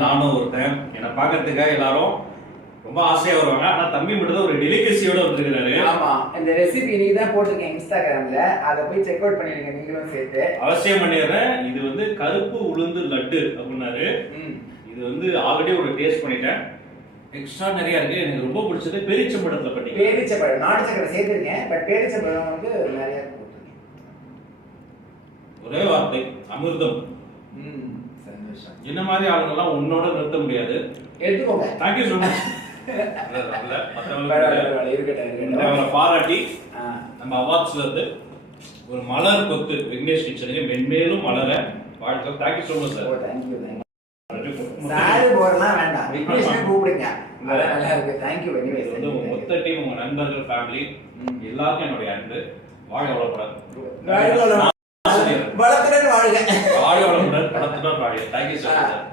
நானும் ஒருத்தன் என்னை பார்க்கறதுக்காக எல்லாரும் ரொம்ப ஆசையா வருவாங்க. ஆனா தம்பி மட்டும் தான் ஒரு டெலிகசியோட வந்திருக்காரு. ஆமா, இந்த ரெசிபி நீங்க தான் போட்டிருக்கேன் இன்ஸ்டாகிராம்ல, அதை போய் செக் அவுட் பண்ணிடுங்க நீங்களும் சேர்த்து. அவசியம் பண்ணிடுறேன். இது வந்து கருப்பு உளுந்து லட்டு அப்படின்னாரு. இது வந்து ஆல்ரெடி ஒரு டேஸ்ட் பண்ணிட்டேன். எக்ஸ்ட்ரா நிறைய இருக்கு. எனக்கு ரொம்ப பிடிச்சது பேரிச்சம்பழத்துல பண்ணி. பேரிச்சம்பழம் நாட்டு சக்கரை சேர்த்திருக்கேன், பட் பேரிச்சம்பழம் வந்து நிறைய போட்டிருக்கேன். ஒரே வார்த்தை அமிர்தம். சந்தோஷம். என்ன மாதிரி ஆளுங்கெல்லாம் உன்னோட நிறுத்த முடியாது. எடுத்துக்கோங்க. Thank you so much. பாராட்டி நம்ம அவார்ட்ஸ்ல இருந்து ஒரு மலர் கொத்து விக்னேஷ் கிச்சனுக்கு மென்மேலும் மலர வாழ்க்கை. Thank you so much sir. Thank you sir. போறலாம் வேண்டாம், விக்னேஷே கூப்பிடுங்க. நல்லா இருக்கு. தேங்க்யூ. எனிவேஸ் வந்து உங்க மொத்த டீம், உங்க நண்பர்கள், ஃபேமிலி எல்லாருக்கும் என்னுடைய அன்பு. வாழ்க வளமுடன். வளத்துடன் வாழ்க. வாழ்க வளமுடன். வளத்துடன் வாழ்க. Thank you so much sir.